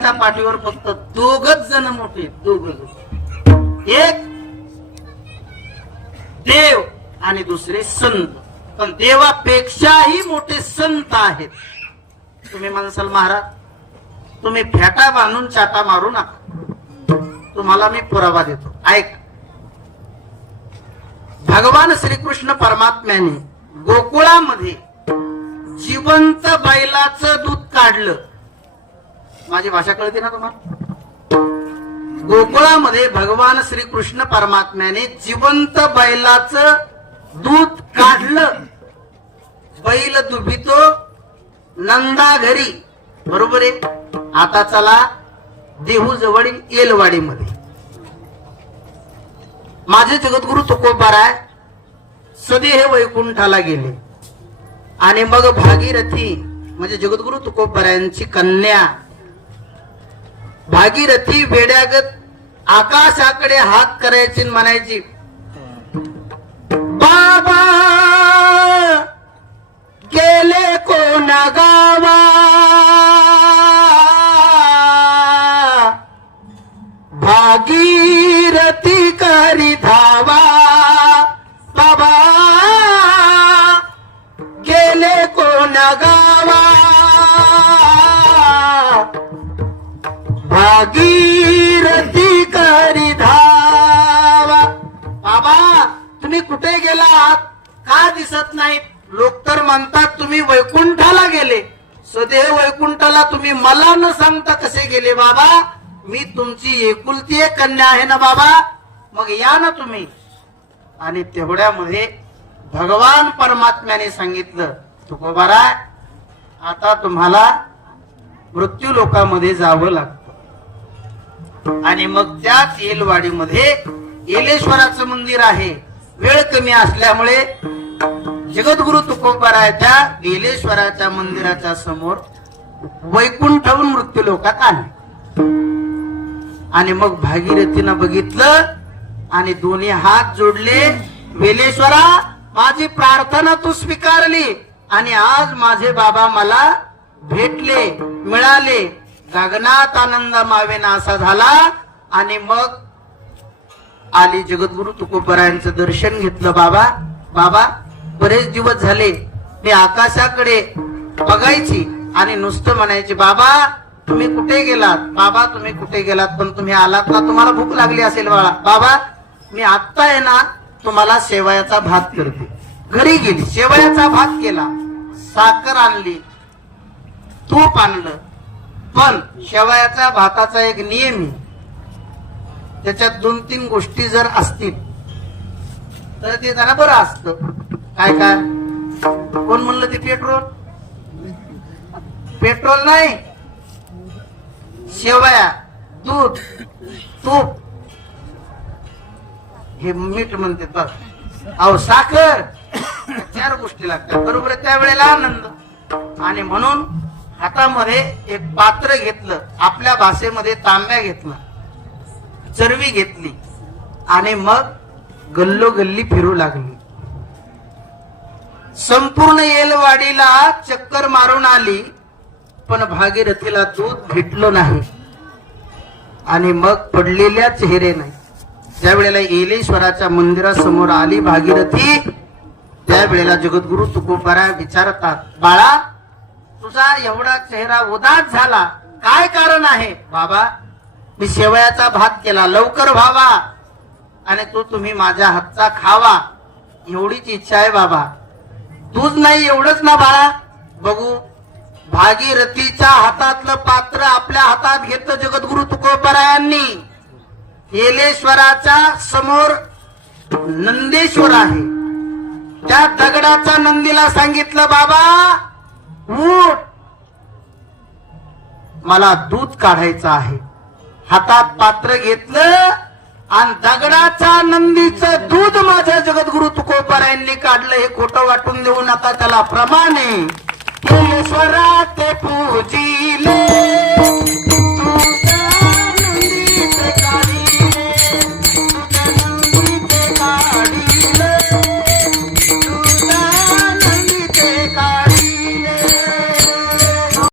त्या पाठीवर फक्त दोघच जण मोठे दोघ एक देव आणि दुसरे संत. पण देवापेक्षाही मोठे संत आहेत. तुम्ही म्हणसाल महाराज तुम्ही फेटा बांधून चाटा मारू नका. तुम्हाला मी पुरावा देतो. ऐक. भगवान श्रीकृष्ण परमात्म्याने गोकुळामध्ये जिवंत बैलाचं दूध काढलं. माझी भाषा कळते ना तुम्हाला? गोकुळामध्ये भगवान श्रीकृष्ण परमात्म्याने जिवंत बैलाचं दूध काढलं. बैल दुभितो नंदा घरी. बरोबर आहे? आता चला देहू जवळील येलवाडीमध्ये. माझे जगद्गुरु तुकोबाराय सदी हे वैकुंठाला गेले. आणि मग भागीरथी म्हणजे जगद्गुरु तुकोबारायांची कन्या भागीरथी वेड्यागत आकाशाकडे हात करायची म्हणायची बाबा गेले कोण गावा? भागीरथी करी धावा? बाबा गेले कोण गावा? भागीरथी करी धावा. बाबा तुम्ही कुठे गेलात? का दिसत नाही? लोक तर म्हणतात तुम्ही वैकुंठाला गेले. सदैव वैकुंठाला तुम्ही मला न सांगता कसे गेले बाबा? मी तुमची एकुलती एक कन्या आहे ना बाबा? मग या ना तुम्ही. आणि तेवढ्यामध्ये भगवान परमात्म्याने सांगितलं तुकोबारा आता तुम्हाला मृत्यू लोकामध्ये जावं लागतं. आणि मग त्याच येलवाडीमध्ये येलेश्वराचं मंदिर आहे. वेळ कमी असल्यामुळे जगद्गुरु तुकोबरायच्या येलेश्वराच्या मंदिराच्या समोर वैकुंठहून मृत्यू लोकात आले. आणि मग भागीरथीनं बघितलं आणि दोन्ही हात जोडले वेलेश्वरा माझी प्रार्थना तू स्वीकारली आणि आज माझे बाबा मला भेटले मिळाले. गगनात आनंद मावेना असा झाला आणि मग आली जगद्गुरु तुकोबरायांचं दर्शन घेतलं बाबा. बाबा बरेच दिवस झाले मी आकाशाकडे बघायची आणि नुसतं म्हणायची बाबा तुम्ही कुठे गेलात? बाबा तुम्ही कुठे गेलात? पण तुम्ही आलात ना तुम्हाला भूक लागली असेल बाळा. बाबा मी आत्ता आहे ना तुम्हाला शेवयाचा भात करते. घरी गेली शेवयाचा भात केला साखर आणली तूप आणलं पण शेवयाचा भाताचा एक नियम आहे. त्याच्यात दोन तीन गोष्टी जर असतील तर ते त्याला बरं असतं. काय काय? कोण म्हणलं ते पेट्रोल? पेट्रोल नाही. शेवया दूध तूप. हे मीठ म्हणते बघ. अहो साखर. चार गोष्टी लागतात. बरोबर त्यावेळेला आनंद. आणि म्हणून हातामध्ये एक पात्र घेतलं आपल्या भाषेमध्ये तांब्या घेतला चरवी घेतली आणि मग गल्लोगल्ली फिरू लागली. संपूर्ण येलवाडीला चक्कर मारून आली पण भागीरथीला दूध भेटलं नाही आणि मग पडलेल्या चेहरे नाही. ज्या वेळेला येलेश्वराच्या मंदिरासमोर आली भागीरथी त्यावेळेला जगद्गुरु तुकोबारा विचारतात बाळा तुझा एवढा चेहरा उदास झाला काय कारण आहे? बाबा मी शेवयाचा भात केला लवकर व्हावा. आणि तो तुम्ही माझ्या हातचा खावा. एवढीच इच्छा आहे बाबा. तूच नाही एवढंच ना बाळा. बघू भागीरथीच्या हातातलं पात्र आपल्या हातात घेतलं जगद्गुरु तुकोबरायांनी. येलेश्वराच्या समोर नंदेश्वर आहे. त्या दगडाचा नंदीला सांगितलं बाबा मला दूध काढायचं आहे. हातात पात्र घेतलं आणि दगडाचा नंदीचं दूध माझ्या जगद्गुरु तुकोबरायांनी काढलं. हे खोटं वाटून देऊ नका त्याला प्रमाणे. ते पूजिले